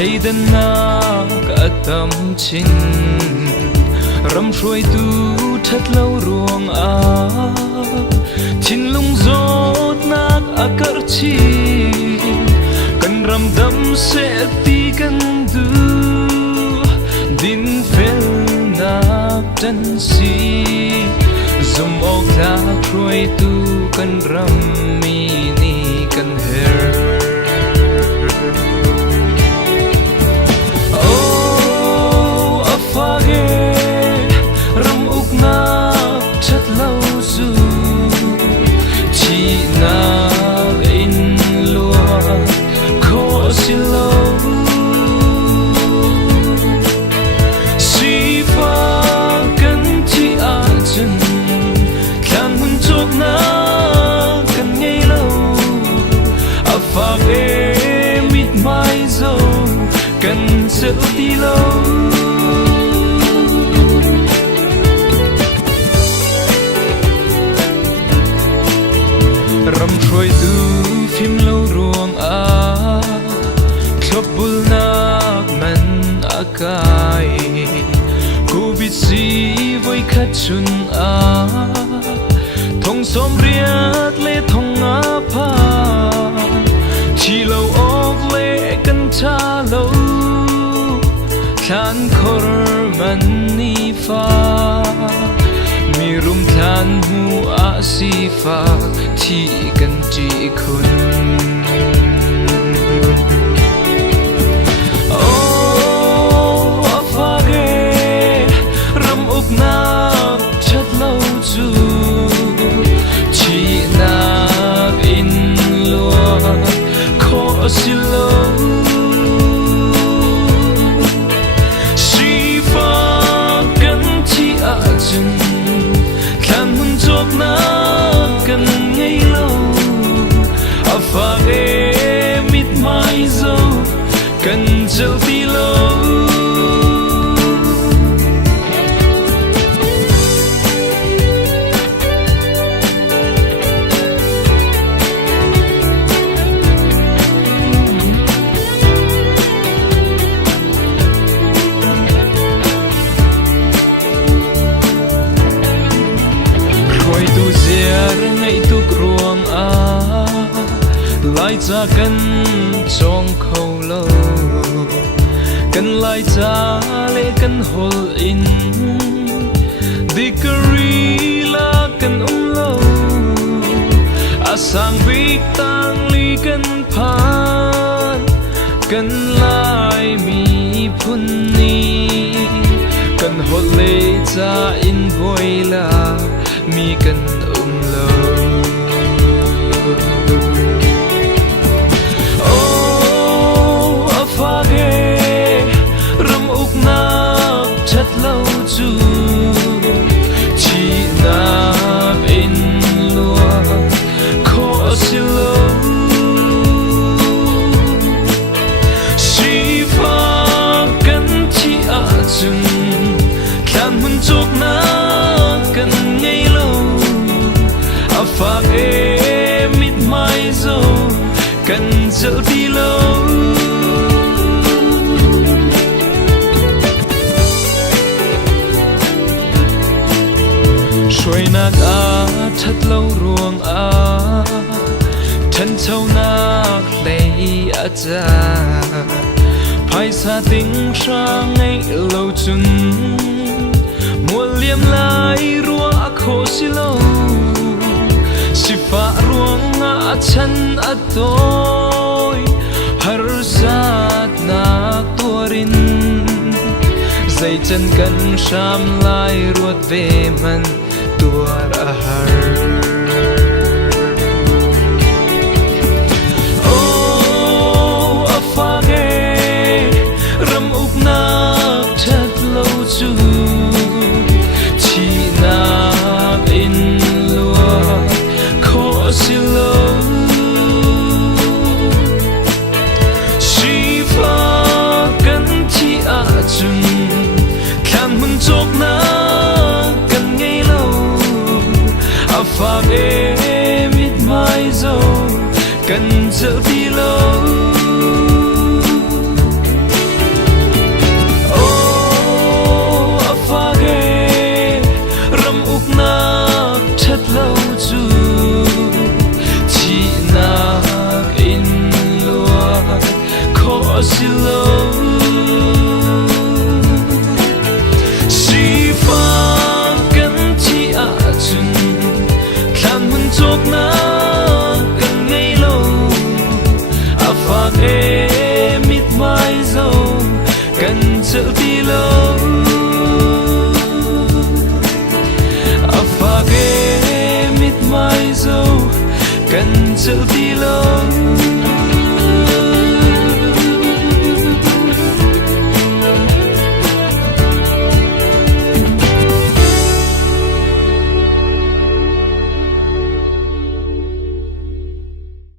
hay đan na cả tâm chín râm xuôi tu thất lâu ruộng chín lung gió nát cỡ chi cần râm đâm sẽ ti cần du din phèn nát chân si zoom ốc ta xuôi tu cần râm mi ni cần her đi lâu râm trôi từ phim lâu ruộng club bull nạc man akai cô biết gì với khách chun thong xóm riết lê thong pa chỉ lâu ốc lê cần cha lâu Than khor man ni fa mi rum than hu a si fa thi kan ti khun oh a fa ge ram uk na chat lâu chu chi na in lo kho si lo kan hun chok na kan ngei lo afa e mit mai zo kan chel ti lo lai cha kan chong khâu lo kan lai cha le kan hol in dikari la kan lo asang big tang li kan phan kan lai mi phun ni kan hol le cha in voi la mi kan lo lâu chu chỉ na in lúa khó xin lâu si pha cần chỉ chừng kan hun chok na cần ngay lâu pha e mit mai zo cần dẫu đi lâu trôi nát thật lâu ruộng thân châu nát lấy cha phải xa tiếng sang ngay lâu chun mùa liêm lai rùa khổ xí lâu si pha ruộng chân tôi har sát nát tuarin dây chân cần sam lai ruột về man tuar ahar oh afage ram uk na chat lâu chu chi na in lua kho si lâu si pha kan chi chung kan hun chok na pha e mit mai zo cần dẫu đi lâu zo si fa kan chi a chun than hun chok na kan ngei lo a fa e mit mai zo kan chel ti lo a fa e mit mai zo kan chel ti lo